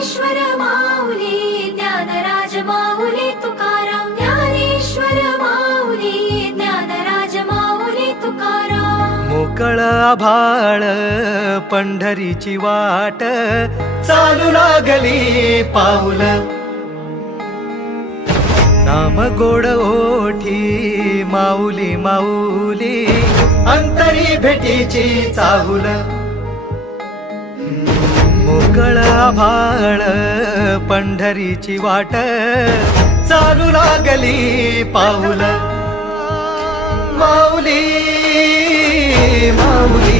ज्ञानेश्वर माऊली ज्ञानराज माऊली तुकाराम ज्ञानेश्वर माऊली ज्ञानराज माऊली तुकाराम मोकळ आभाळ पंढरीची वाट चालू लागली पाऊल नाम गोड ओठी माऊली माऊली अंतरी भेटीची चाहुल मोकळ आभाळ पंढरीची वाट चालू लागली पाऊल माऊली माऊली